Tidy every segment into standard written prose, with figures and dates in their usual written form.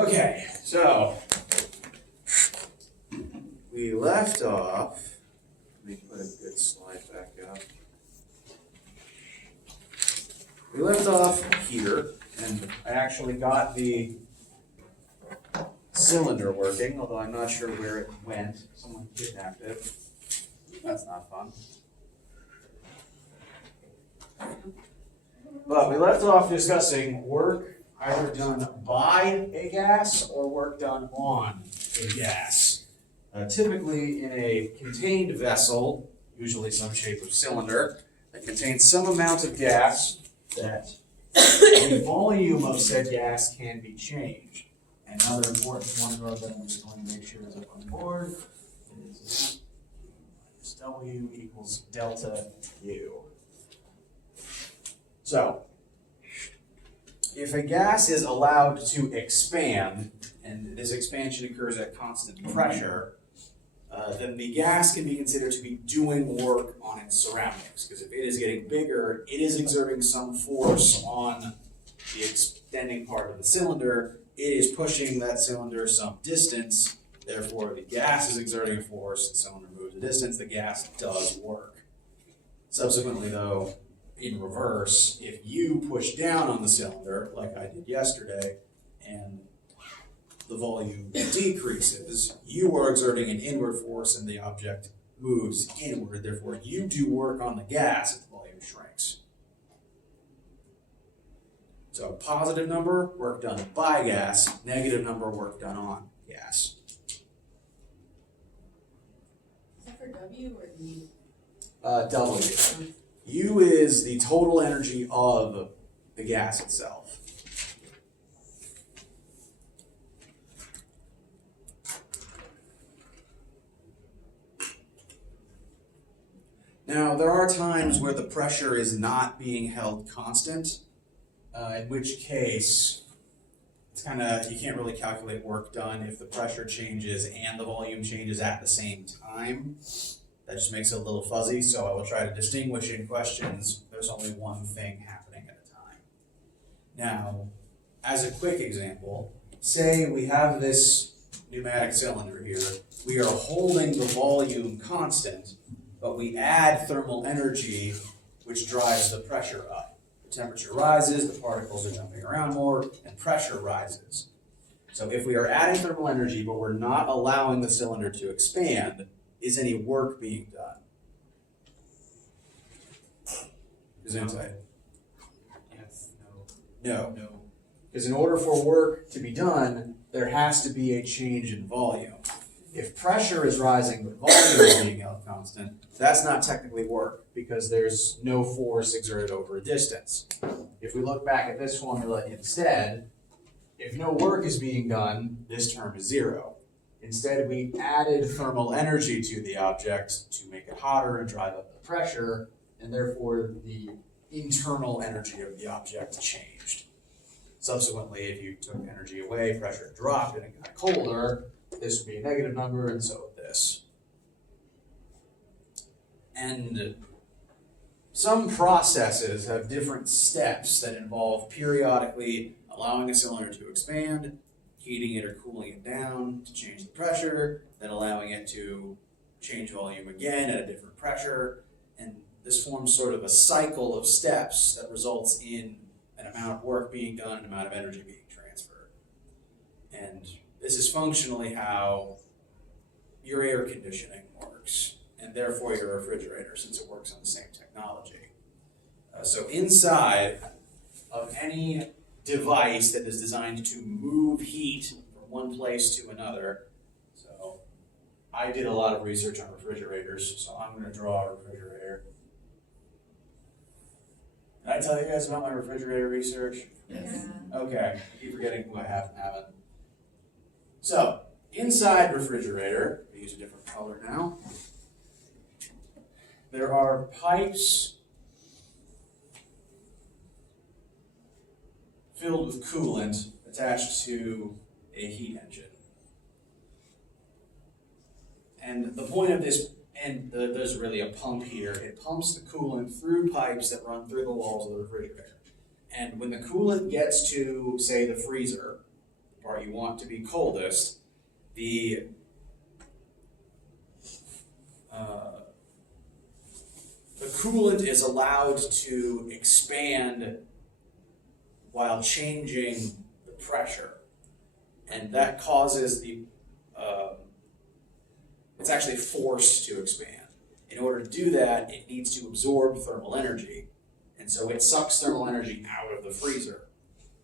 Okay, so we left off. Let me put a good slide back up. We left off here, and I actually got the cylinder working, although I'm not sure where it went. Someone kidnapped it. That's not fun. But we left off discussing work either done by a gas or work done on a gas. Typically in a contained vessel, usually some shape of cylinder, that contains some amount of gas that the volume of said gas can be changed. And another important formula that I'm just going to make sure is up on the board is W equals delta U. So, if a gas is allowed to expand, and this expansion occurs at constant pressure, then the gas can be considered to be doing work on its surroundings. Because if it is getting bigger, it is exerting some force on the extending part of the cylinder. It is pushing that cylinder some distance. Therefore, the gas is exerting a force. The cylinder moves a distance. The gas does work. Subsequently, though, in reverse, if you push down on the cylinder, like I did yesterday, and the volume decreases, you are exerting an inward force and the object moves inward. Therefore, you do work on the gas if the volume shrinks. So positive number, work done by gas. Negative number, work done on gas. Is that for W or D? W. U is the total energy of the gas itself. Now, there are times where the pressure is not being held constant, in which case it's you can't really calculate work done if the pressure changes and the volume changes at the same time. That just makes it a little fuzzy, so I will try to distinguish in questions. There's only one thing happening at a time. Now, as a quick example, say we have this pneumatic cylinder here. We are holding the volume constant, but we add thermal energy, which drives the pressure up. The temperature rises, the particles are jumping around more, and pressure rises. So if we are adding thermal energy, but we're not allowing the cylinder to expand, is any work being done? Is insight? Yes, No. no. Because in order for work to be done, there has to be a change in volume. If pressure is rising but volume is being held constant, that's not technically work because there's no force exerted over a distance. If we look back at this formula instead, if no work is being done, this term is zero. Instead, we added thermal energy to the object to make it hotter and drive up the pressure, and therefore the internal energy of the object changed. Subsequently, if you took energy away, pressure dropped and it got colder, this would be a negative number, and so would this. And some processes have different steps that involve periodically allowing a cylinder to expand, heating it or cooling it down to change the pressure, then allowing it to change volume again at a different pressure. And this forms sort of a cycle of steps that results in an amount of work being done, an amount of energy being transferred. And this is functionally how your air conditioning works, and therefore your refrigerator, since it works on the same technology. So inside of any device that is designed to move heat from one place to another. So I did a lot of research on refrigerators, so I'm going to draw a refrigerator. Did I tell you guys about my refrigerator research? Yes. Okay, I keep forgetting who I haven't. So, inside refrigerator, we use a different color now. There are pipes filled with coolant attached to a heat engine. And the point of this, there's really a pump here, it pumps the coolant through pipes that run through the walls of the refrigerator. And when the coolant gets to, say, the freezer, part you want to be coldest, the coolant is allowed to expand while changing the pressure, and that causes it's actually forced to expand. In order to do that, it needs to absorb thermal energy, and so it sucks thermal energy out of the freezer.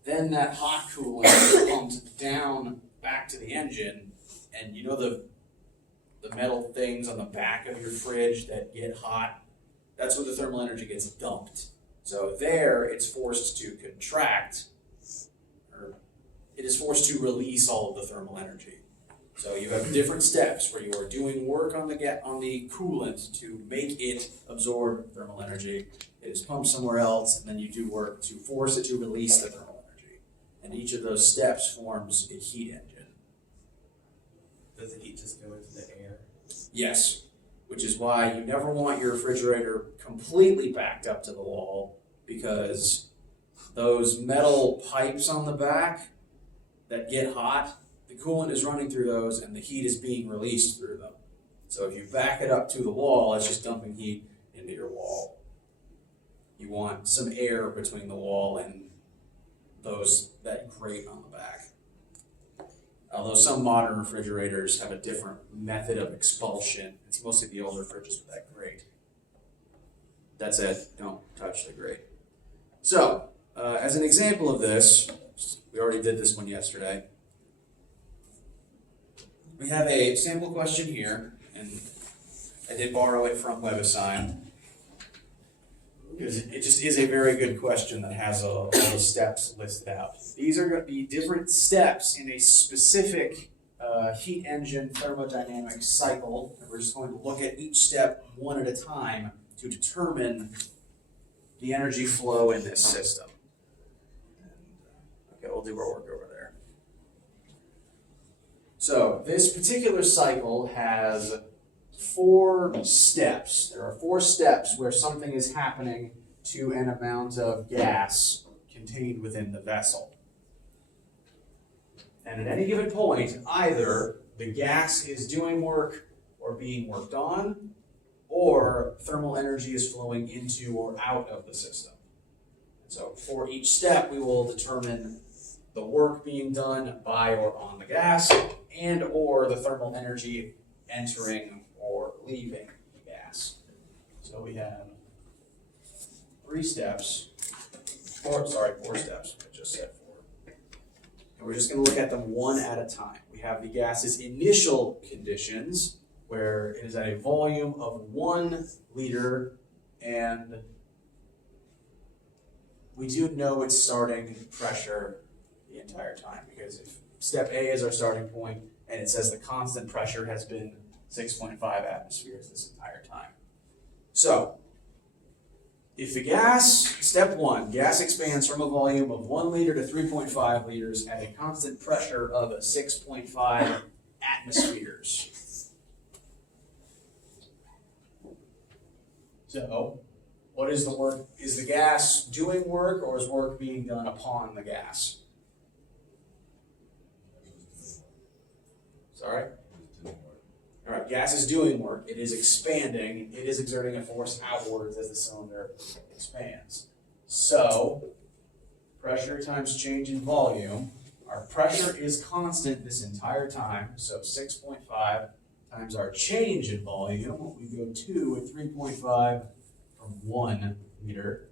Then that hot coolant is pumped down back to the engine, and you know the metal things on the back of your fridge that get hot? That's where the thermal energy gets dumped. So there, it's forced to contract, or it is forced to release all of the thermal energy. So you have different steps where you are doing work on the coolant to make it absorb thermal energy. It is pumped somewhere else, and then you do work to force it to release the thermal energy. And each of those steps forms a heat engine. Does the heat just go into the air? Yes, which is why you never want your refrigerator completely backed up to the wall, because those metal pipes on the back that get hot, the coolant is running through those and the heat is being released through them. So if you back it up to the wall, it's just dumping heat into your wall. You want some air between the wall and that grate on the back. Although some modern refrigerators have a different method of expulsion. It's mostly the older fridges with that grate. That's it, don't touch the grate. So, as an example of this, we already did this one yesterday. We have a sample question here, and I did borrow it from WebAssign, because it just is a very good question that has all the steps listed out. These are going to be different steps in a specific heat engine thermodynamics cycle, and we're just going to look at each step one at a time to determine the energy flow in this system. Okay, we'll do our work over there. So this particular cycle has 4 steps. There are 4 steps where something is happening to an amount of gas contained within the vessel. And at any given point, either the gas is doing work or being worked on, or thermal energy is flowing into or out of the system. So for each step, we will determine the work being done by or on the gas, and or the thermal energy entering or leaving the gas. So we have 4 steps. I just said 4. And we're just going to look at them one at a time. We have the gas's initial conditions, where it is at a volume of 1 liter, and we do know its starting pressure the entire time, because if step A is our starting point, and it says the constant pressure has been 6.5 atmospheres this entire time. So, if the step 1, gas expands from a volume of 1 liter to 3.5 liters at a constant pressure of 6.5 atmospheres. So, what is the work? Is the gas doing work, or is work being done upon the gas? Sorry? All right, gas is doing work. It is expanding. It is exerting a force outwards as the cylinder expands. So, pressure times change in volume. Our pressure is constant this entire time, so 6.5 times our change in volume. We go 2 at 3.5 from 1 liter.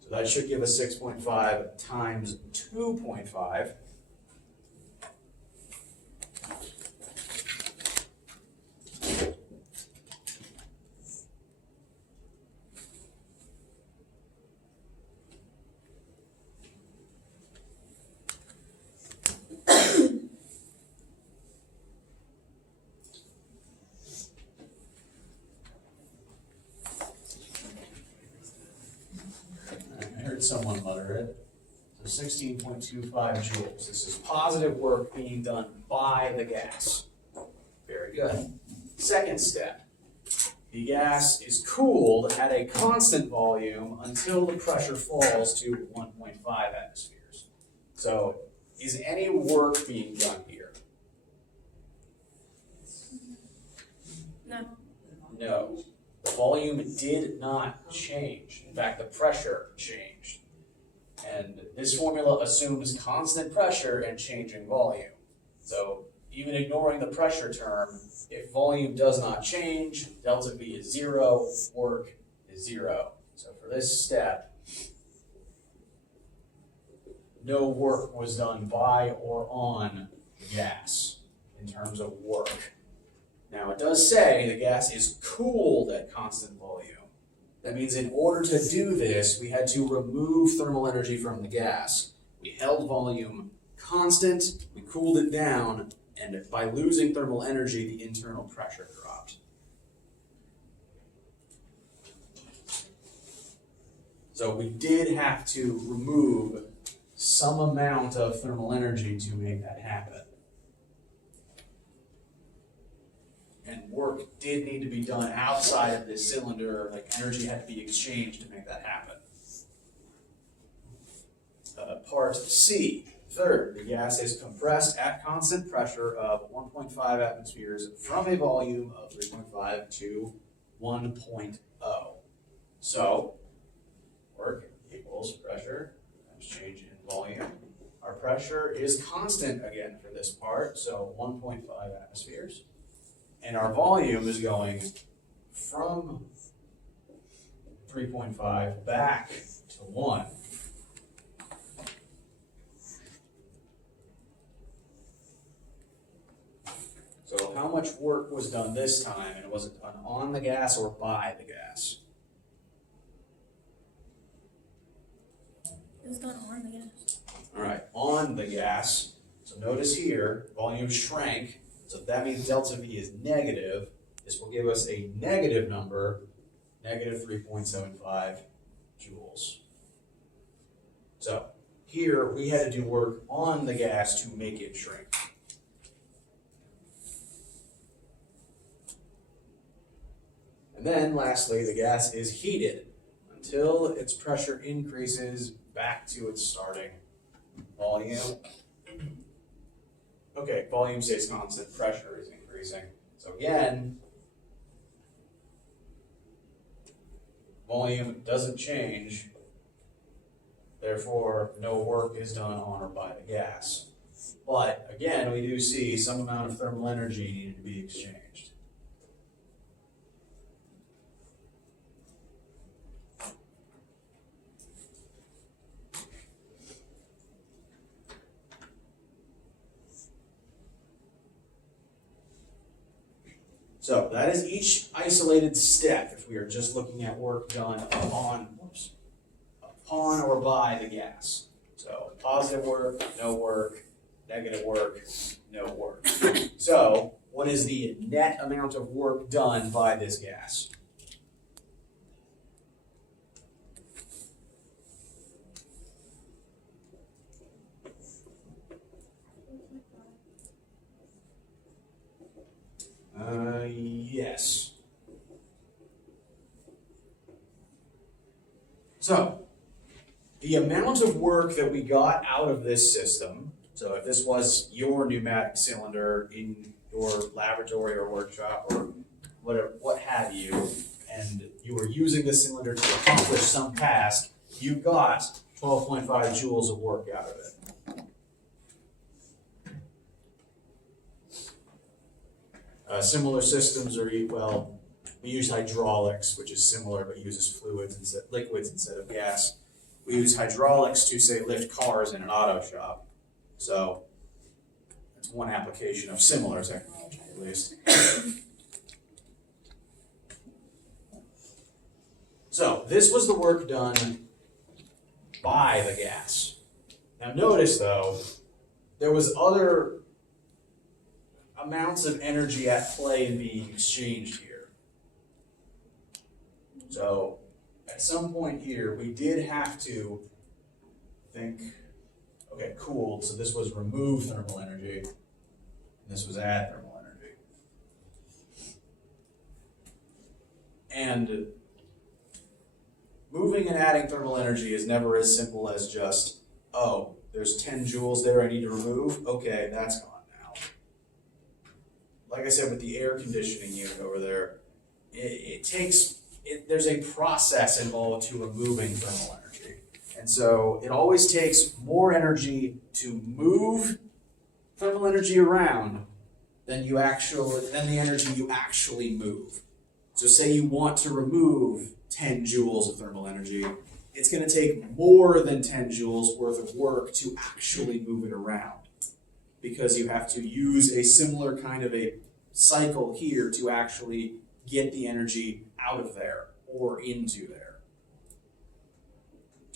So that should give us 6.5 times 2.5. Someone mutter it. So 16.25 joules. This is positive work being done by the gas. Very good. Second step. The gas is cooled at a constant volume until the pressure falls to 1.5 atmospheres. So is any work being done here? No. No. The volume did not change. In fact, the pressure changed. And this formula assumes constant pressure and changing volume. So even ignoring the pressure term, if volume does not change, delta V is 0, work is 0. So for this step, no work was done by or on the gas in terms of work. Now it does say the gas is cooled at constant volume. That means in order to do this, we had to remove thermal energy from the gas. We held volume constant, we cooled it down, and by losing thermal energy, the internal pressure dropped. So we did have to remove some amount of thermal energy to make that happen. And work did need to be done outside of this cylinder, like energy had to be exchanged to make that happen. Part C, third, the gas is compressed at constant pressure of 1.5 atmospheres from a volume of 3.5 to 1.0. So, work equals pressure times change in volume. Our pressure is constant again for this part, so 1.5 atmospheres. And our volume is going from 3.5 back to 1. So how much work was done this time, and was it done on the gas or by the gas? It was done on the gas. All right, on the gas. So notice here, volume shrank. So that means delta V is negative. This will give us a negative number, negative 3.75 joules. So here we had to do work on the gas to make it shrink. And then lastly, the gas is heated until its pressure increases back to its starting volume. Okay, volume stays constant, pressure is increasing. So again, volume doesn't change, therefore no work is done on or by the gas. But again, we do see some amount of thermal energy needed to be exchanged. So that is each isolated step if we are just looking at work done upon or by the gas. So positive work, no work, negative work, no work. So what is the net amount of work done by this gas? Yes. So, the amount of work that we got out of this system, so if this was your pneumatic cylinder in your laboratory or workshop or whatever, what have you, and you were using this cylinder to accomplish some task, you got 12.5 joules of work out of it. Similar systems are, well, we use hydraulics, which is similar but uses liquids instead of gas. We use hydraulics to, say, lift cars in an auto shop. So that's one application of similar technology, at least. So this was the work done by the gas. Now notice, though, there was other amounts of energy at play and being exchanged here. So at some point here, we did have to think, okay, cooled, so this was remove thermal energy, and this was add thermal energy. And moving and adding thermal energy is never as simple as just, oh, there's 10 joules there I need to remove. Okay, that's gone now. Like I said, with the air conditioning unit over there, there's a process involved to removing thermal energy. And so it always takes more energy to move thermal energy around than the energy you actually move. So say you want to remove 10 joules of thermal energy, it's going to take more than 10 joules worth of work to actually move it around, because you have to use a similar kind of a cycle here to actually get the energy out of there or into there.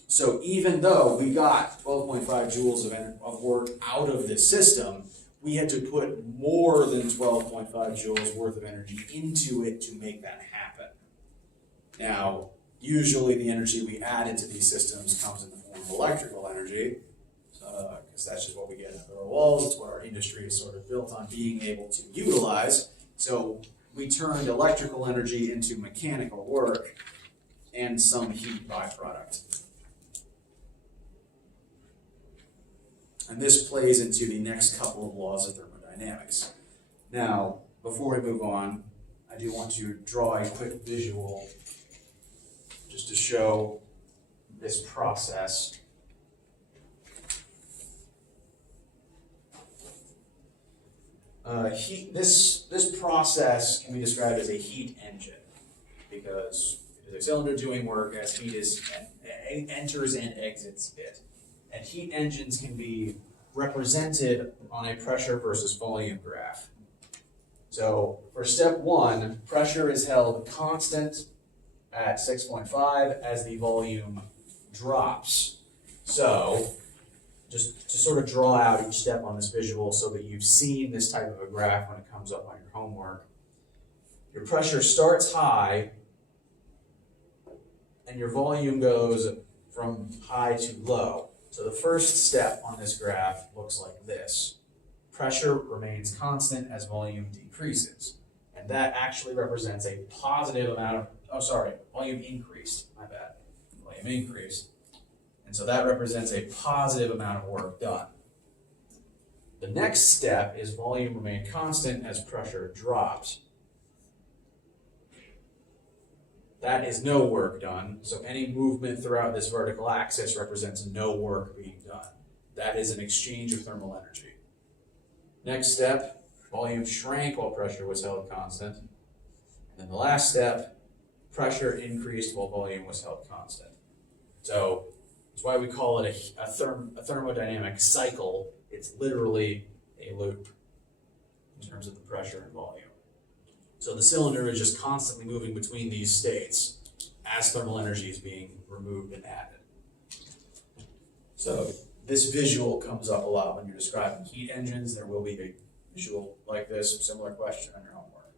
So even though we got 12.5 joules of work out of this system, we had to put more than 12.5 joules worth of energy into it to make that happen. Now, usually the energy we add into these systems comes in the form of electrical energy, because that's just what we get out of our walls. It's what our industry is sort of built on being able to utilize. So we turned electrical energy into mechanical work and some heat byproduct. And this plays into the next couple of laws of thermodynamics. Now, before we move on, I do want to draw a quick visual just to show this process. This process can be described as a heat engine, because it is a cylinder doing work as heat enters and exits it. And heat engines can be represented on a pressure versus volume graph. So for step 1, pressure is held constant at 6.5 as the volume drops. So just to sort of draw out each step on this visual so that you've seen this type of a graph when it comes up on your homework. Your pressure starts high and your volume goes from high to low. So the first step on this graph looks like this. Pressure remains constant as volume decreases. And that actually represents a positive amount of, volume increased, my bad. Volume increased. And so that represents a positive amount of work done. The next step is volume remain constant as pressure drops. That is no work done, so any movement throughout this vertical axis represents no work being done. That is an exchange of thermal energy. Next step, volume shrank while pressure was held constant. And then the last step, pressure increased while volume was held constant. So that's why we call it a thermodynamic cycle. It's literally a loop in terms of the pressure and volume. So the cylinder is just constantly moving between these states as thermal energy is being removed and added. So this visual comes up a lot when you're describing heat engines. There will be a visual like this, similar question on your homework.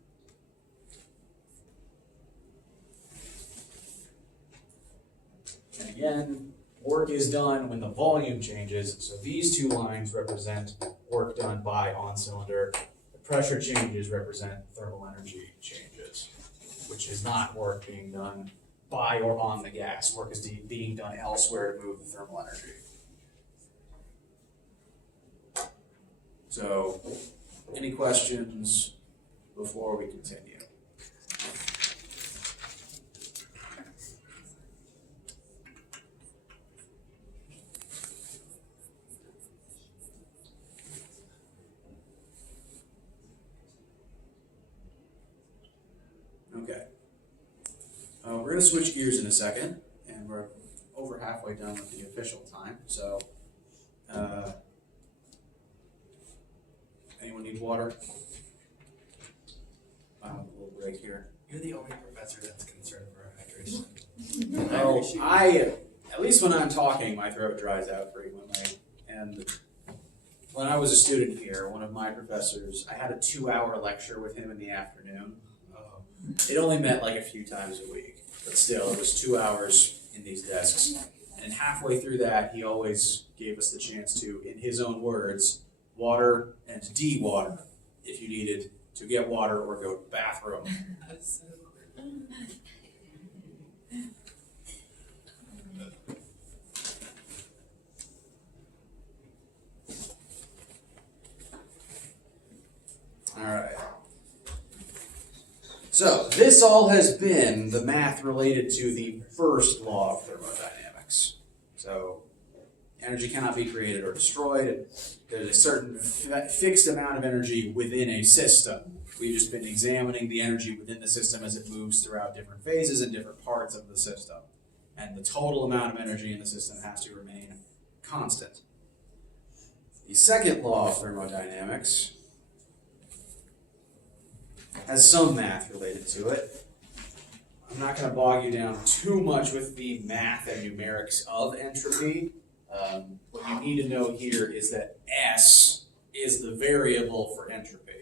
And again, work is done when the volume changes. So these two lines represent work done by on cylinder. Pressure changes represent thermal energy changes, which is not work being done by or on the gas. Work is being done elsewhere to move the thermal energy. So, any questions before we continue? Okay. We're going to switch gears in a second, and we're over halfway done with the official time. So, anyone need water? A little break here. You're the only professor that's concerned for hydration. Well, at least when I'm talking, my throat dries out frequently. And when I was a student here, one of my professors, I had a 2-hour lecture with him in the afternoon. It only met like a few times a week, but still, it was 2 hours in these desks. And halfway through that, he always gave us the chance to, in his own words, water and de-water if you needed to get water or go to the bathroom. That's so cool. So this all has been the math related to the first law of thermodynamics. So energy cannot be created or destroyed. There's a certain fixed amount of energy within a system. We've just been examining the energy within the system as it moves throughout different phases and different parts of the system. And the total amount of energy in the system has to remain constant. The second law of thermodynamics has some math related to it. I'm not going to bog you down too much with the math and numerics of entropy. What you need to know here is that S is the variable for entropy.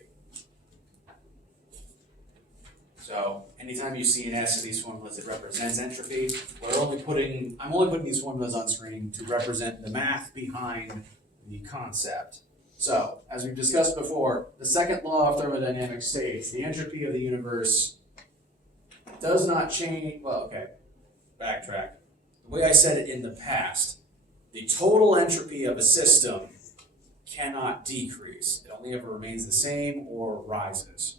So anytime you see an S in these formulas, it represents entropy. I'm only putting these formulas on screen to represent the math behind the concept. So, as we've discussed before, the second law of thermodynamics states the entropy of the universe does not change. Well, okay, backtrack. The way I said it in the past, the total entropy of a system cannot decrease. It only ever remains the same or rises.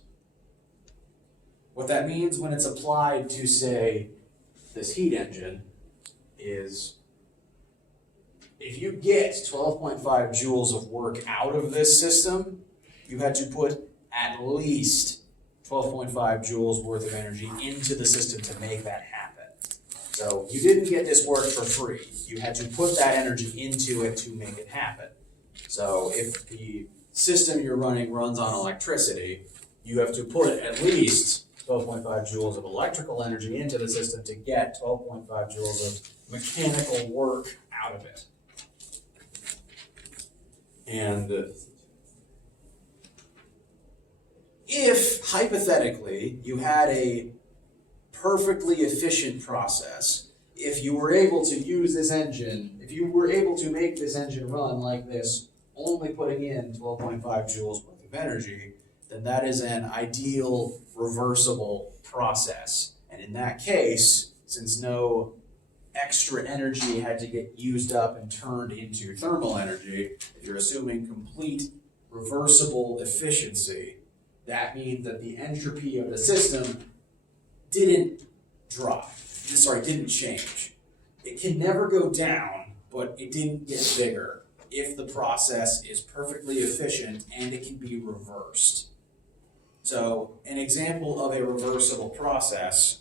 What that means when it's applied to, say, this heat engine is if you get 12.5 joules of work out of this system, you had to put at least 12.5 joules worth of energy into the system to make that happen. So you didn't get this work for free. You had to put that energy into it to make it happen. So if the system you're running runs on electricity, you have to put at least 12.5 joules of electrical energy into the system to get 12.5 joules of mechanical work out of it. And if, hypothetically, you had a perfectly efficient process, if you were able to use this engine, if you were able to make this engine run like this, only putting in 12.5 joules worth of energy, then that is an ideal reversible process. And in that case, since no extra energy had to get used up and turned into thermal energy, if you're assuming complete reversible efficiency, that means that the entropy of the system didn't change. It can never go down, but it didn't get bigger if the process is perfectly efficient and it can be reversed. So an example of a reversible process,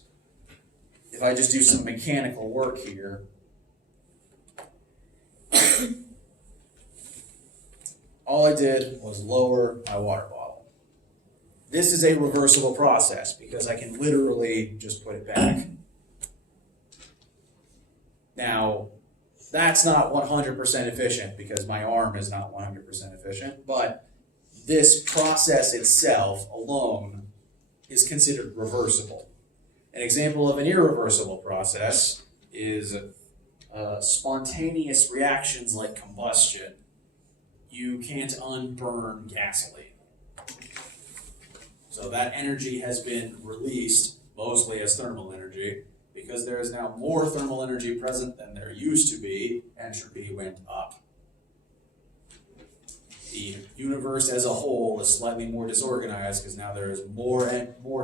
if I just do some mechanical work here, all I did was lower my water bottle. This is a reversible process because I can literally just put it back. Now, that's not 100% efficient because my arm is not 100% efficient, but this process itself alone is considered reversible. An example of an irreversible process is spontaneous reactions like combustion. You can't unburn gasoline. So that energy has been released mostly as thermal energy. Because there is now more thermal energy present than there used to be, entropy went up. The universe as a whole is slightly more disorganized because now there is more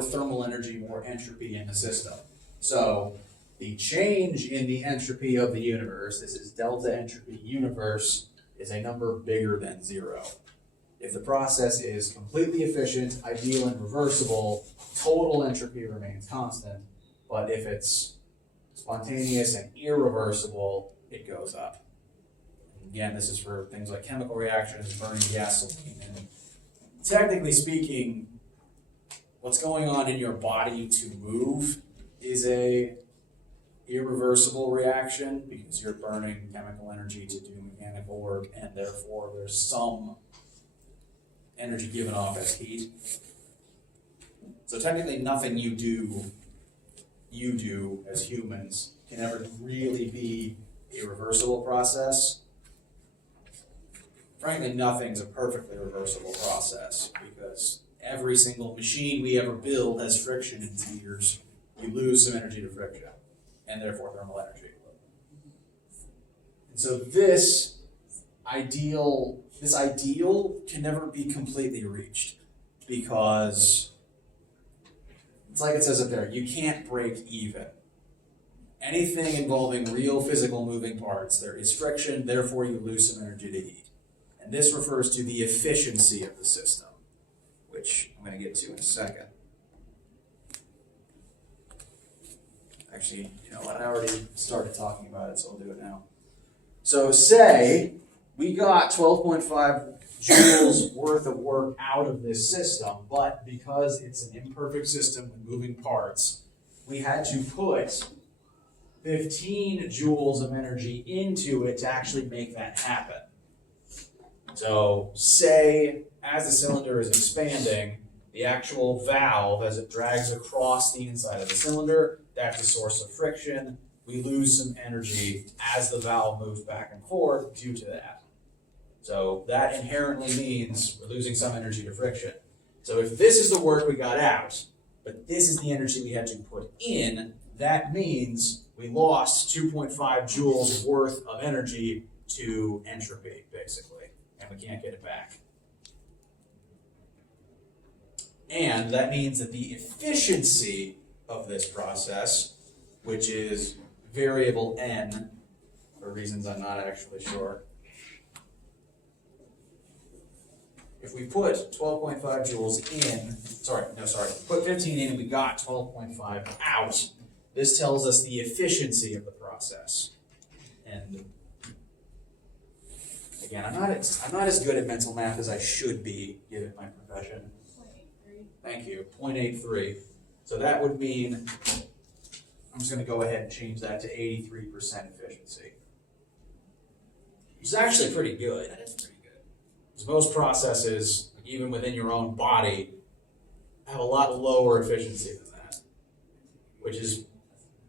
thermal energy, more entropy in the system. So the change in the entropy of the universe, this is delta entropy universe, is a number bigger than 0. If the process is completely efficient, ideal, and reversible, total entropy remains constant. But if it's spontaneous and irreversible, it goes up. And again, this is for things like chemical reactions, burning gasoline. And technically speaking, what's going on in your body to move is a irreversible reaction because you're burning chemical energy to do mechanical work, and therefore there's some energy given off as heat. So technically nothing you do as humans can ever really be a reversible process. Frankly, nothing's a perfectly reversible process because every single machine we ever build has friction in its gears. You lose some energy to friction, and therefore thermal energy. And so this ideal can never be completely reached because it's like it says up there, you can't break even. Anything involving real physical moving parts, there is friction, therefore you lose some energy to heat. And this refers to the efficiency of the system, which I'm going to get to in a second. Actually, you know what, I already started talking about it, so I'll do it now. So say we got 12.5 joules worth of work out of this system, but because it's an imperfect system with moving parts, we had to put 15 joules of energy into it to actually make that happen. So say as the cylinder is expanding, the actual valve, as it drags across the inside of the cylinder, that's a source of friction. We lose some energy as the valve moves back and forth due to that. So that inherently means we're losing some energy to friction. So if this is the work we got out, but this is the energy we had to put in, that means we lost 2.5 joules worth of energy to entropy, basically, and we can't get it back. And that means that the efficiency of this process, which is variable n, for reasons I'm not actually sure, if we put 12.5 joules in, put 15 in and we got 12.5 out, this tells us the efficiency of the process. And again, I'm not as good at mental math as I should be, given my profession. 0.83. Thank you, 0.83. So that would mean, I'm just going to go ahead and change that to 83% efficiency. Which is actually pretty good. That is pretty good. Because most processes, even within your own body, have a lot lower efficiency than that. Which is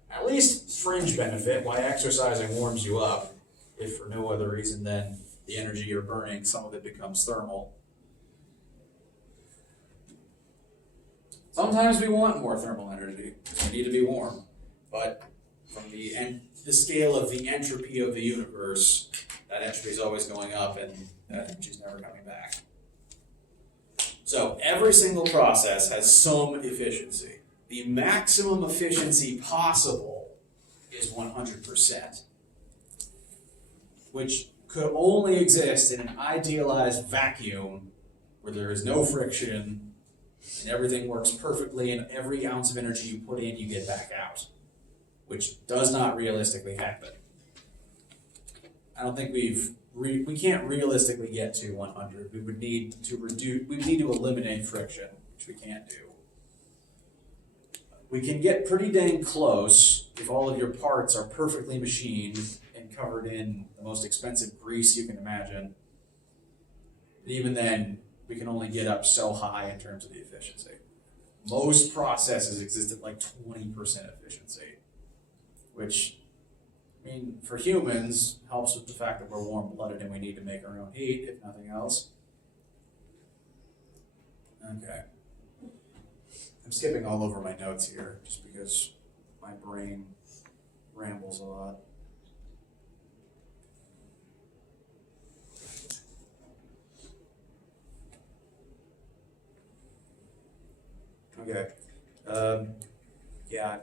at least fringe benefit, why exercising warms you up, if for no other reason than the energy you're burning, some of it becomes thermal. Sometimes we want more thermal energy, because we need to be warm. But from the scale of the entropy of the universe, that entropy is always going up and that energy is never coming back. So every single process has some efficiency. The maximum efficiency possible is 100%, which could only exist in an idealized vacuum where there is no friction and everything works perfectly and every ounce of energy you put in, you get back out, which does not realistically happen. I don't think we can't realistically get to 100. We would need to eliminate friction, which we can't do. We can get pretty dang close if all of your parts are perfectly machined and covered in the most expensive grease you can imagine. But even then, we can only get up so high in terms of the efficiency. Most processes exist at like 20% efficiency, which, I mean, for humans, helps with the fact that we're warm-blooded and we need to make our own heat, if nothing else. Okay. I'm skipping all over my notes here, just because my brain rambles a lot. Okay. Yeah,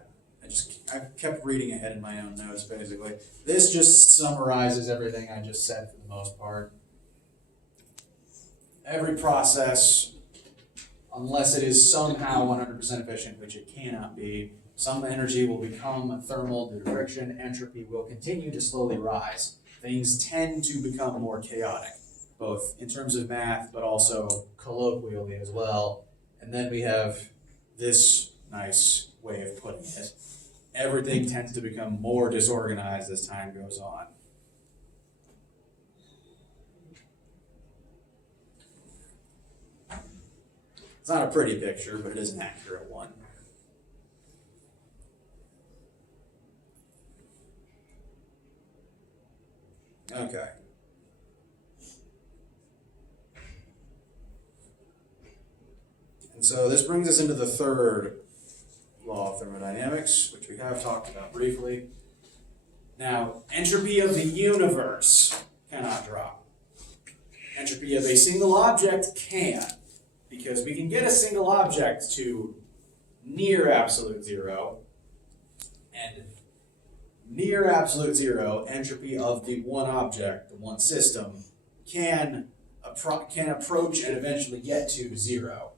I kept reading ahead in my own notes, basically. This just summarizes everything I just said for the most part. Every process, unless it is somehow 100% efficient, which it cannot be, some energy will become thermal due to friction. Entropy will continue to slowly rise. Things tend to become more chaotic, both in terms of math, but also colloquially as well. And then we have this nice way of putting it. Everything tends to become more disorganized as time goes on. It's not a pretty picture, but it is an accurate one. Okay. And so this brings us into the third law of thermodynamics, which we have talked about briefly. Now, entropy of the universe cannot drop. Entropy of a single object can, because we can get a single object to near absolute zero, and near absolute zero, entropy of the one object, the one system, can approach and eventually get to zero.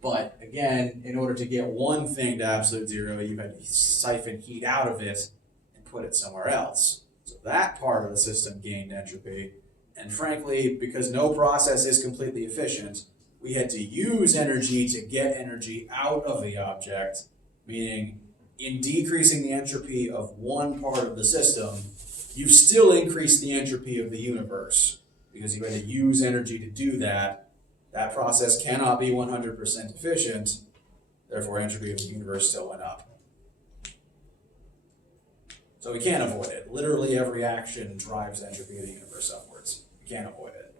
But again, in order to get one thing to absolute zero, you had to siphon heat out of it and put it somewhere else. So that part of the system gained entropy. And frankly, because no process is completely efficient, we had to use energy to get energy out of the object, meaning in decreasing the entropy of one part of the system, you've still increased the entropy of the universe because you had to use energy to do that. That process cannot be 100% efficient, therefore entropy of the universe still went up. So we can't avoid it. Literally every action drives entropy of the universe upwards. We can't avoid it.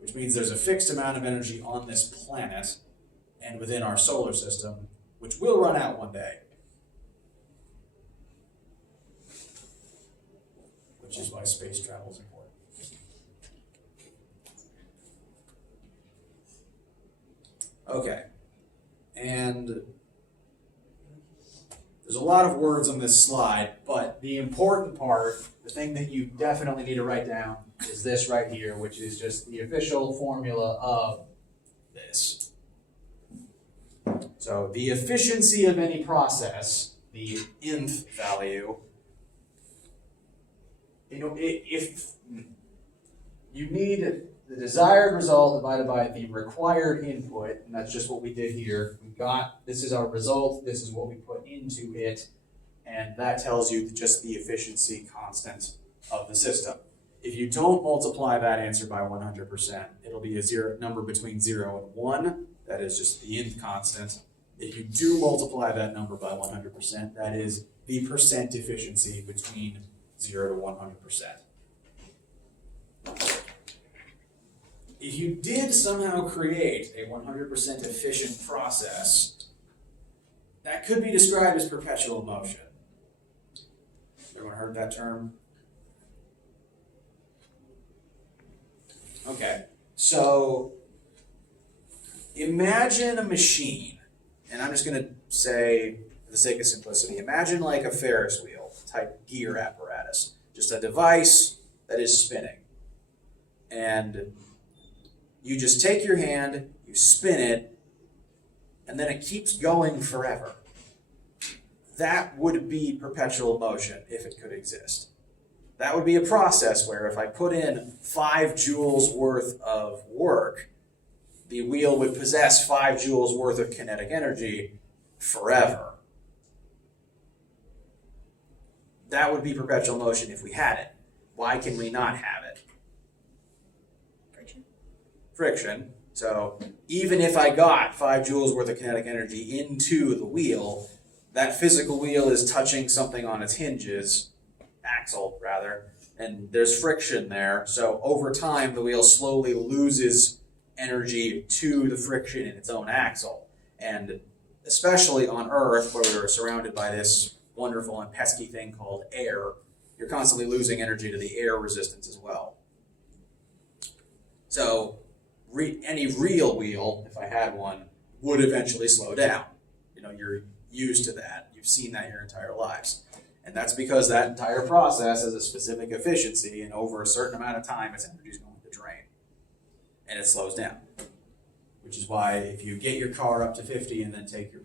Which means there's a fixed amount of energy on this planet and within our solar system, which will run out one day. Which is why space travel is important. Okay, and there's a lot of words on this slide, but the important part, the thing that you definitely need to write down, is this right here, which is just the official formula of this. So the efficiency of any process, the nth value, if you need the desired result divided by the required input, and that's just what we did here. We got, this is our result, this is what we put into it, and that tells you just the efficiency constant of the system. If you don't multiply that answer by 100%, it'll be a number between 0 and 1, that is just the nth constant. If you do multiply that number by 100%, that is the percent efficiency between 0 to 100%. If you did somehow create a 100% efficient process, that could be described as perpetual motion. Everyone heard that term? Okay, so imagine a machine, and I'm just going to say, for the sake of simplicity, imagine like a Ferris wheel type gear apparatus, just a device that is spinning. And you just take your hand, you spin it, and then it keeps going forever. That would be perpetual motion if it could exist. That would be a process where if I put in 5 joules worth of work, the wheel would possess 5 joules worth of kinetic energy forever. That would be perpetual motion if we had it. Why can we not have it? Friction. So even if I got 5 joules worth of kinetic energy into the wheel, that physical wheel is touching something on its hinges, axle rather, and there's friction there. So over time, the wheel slowly loses energy to the friction in its own axle. And especially on Earth, where we're surrounded by this wonderful and pesky thing called air, you're constantly losing energy to the air resistance as well. So any real wheel, if I had one, would eventually slow down. You know, you're used to that. You've seen that your entire lives. And that's because that entire process has a specific efficiency, and over a certain amount of time, its energy is going to drain. And it slows down. Which is why if you get your car up to 50 and then take your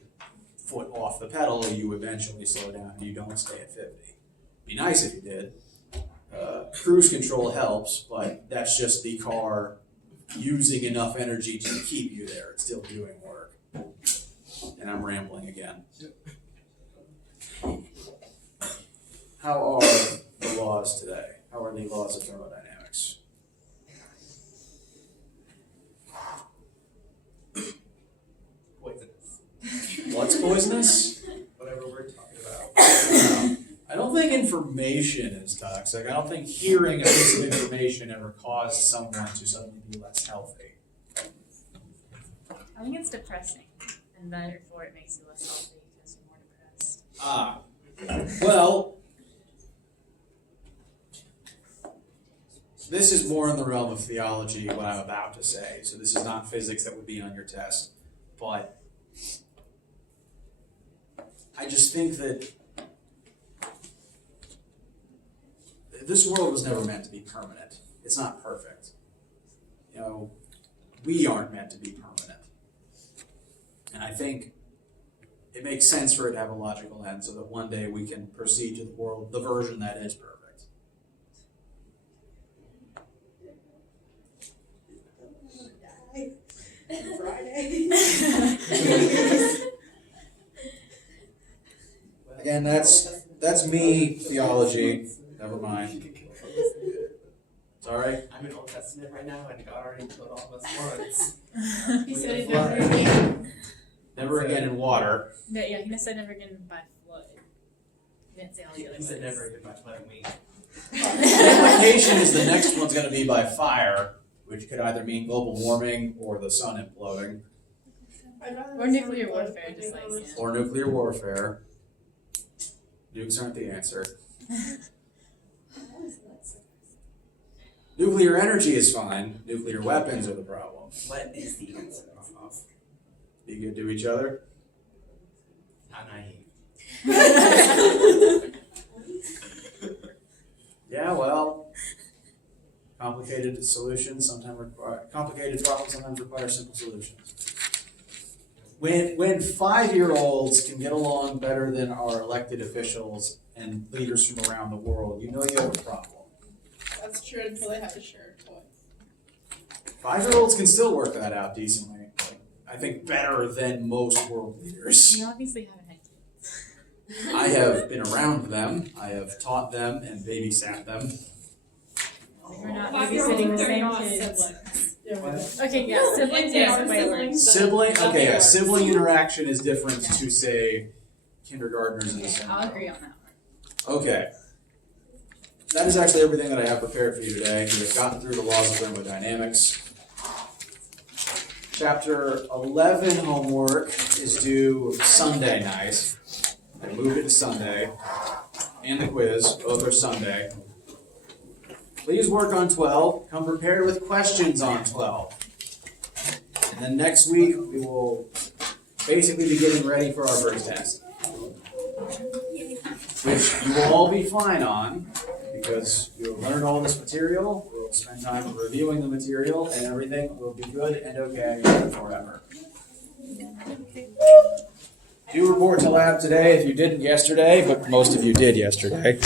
foot off the pedal, you eventually slow down and you don't stay at 50. Be nice if you did. Cruise control helps, but that's just the car using enough energy to keep you there. It's still doing work. And I'm rambling again. How are the laws today? How are the laws of thermodynamics? Poisonous. What's poisonous? Whatever we're talking about. I don't think information is toxic. I don't think hearing a piece of information ever caused someone to suddenly be less healthy. I think it's depressing, and therefore it makes you less healthy because you're more depressed. Well, this is more in the realm of theology, what I'm about to say. So this is not physics that would be on your test. but I just think that this world was never meant to be permanent. It's not perfect. You know, we aren't meant to be permanent. And I think it makes sense for it to have a logical end so that one day we can proceed to the world, the version that is perfect. Friday. Again, that's me, theology. Never mind. Sorry? I'm in Old Testament right now, and God already killed all of us once. He said it Flood. never again. Never again in water. No, yeah, he said never again by flood. He didn't say all the other He said words. never again by flooding me. The implication is the next one's going to be by fire, which could either mean global warming or the sun imploding, Or nuclear warfare, just like or nuclear warfare. Nukes aren't the answer. Nuclear energy is fine. Nuclear weapons are the problem. What is the answer? Be good to each other. How naive. Yeah, well, complicated solutions sometimes require complicated problems sometimes require simple solutions. When 5-year-olds can get along better than our elected officials and leaders from around the world, you know you have a problem. That's true until they have to share a toy. 5-year-olds can still work that out decently. I think better than most world leaders. You obviously haven't had kids. I have been around them. I have taught them and babysat them. We're not 5-year-olds, babysitting the they're same not kids. siblings. Okay, yeah, siblings They are are way worse. siblings. Sibling, okay, They a are. sibling interaction is different to say kindergartners in the same. I'll agree on that one. Okay. That is actually everything that I have prepared for you today. We have gotten through the laws of thermodynamics. Chapter 11 homework is due Sunday night. I moved it to Sunday. And the quiz, both are Sunday. Please work on 12. Come prepared with questions on 12. And then next week, we will basically be getting ready for our first test, which you will all be fine on because you'll learn all this material. We'll spend time reviewing the material, and everything will be good and okay forever. Do report to lab today if you didn't yesterday, but most of you did yesterday.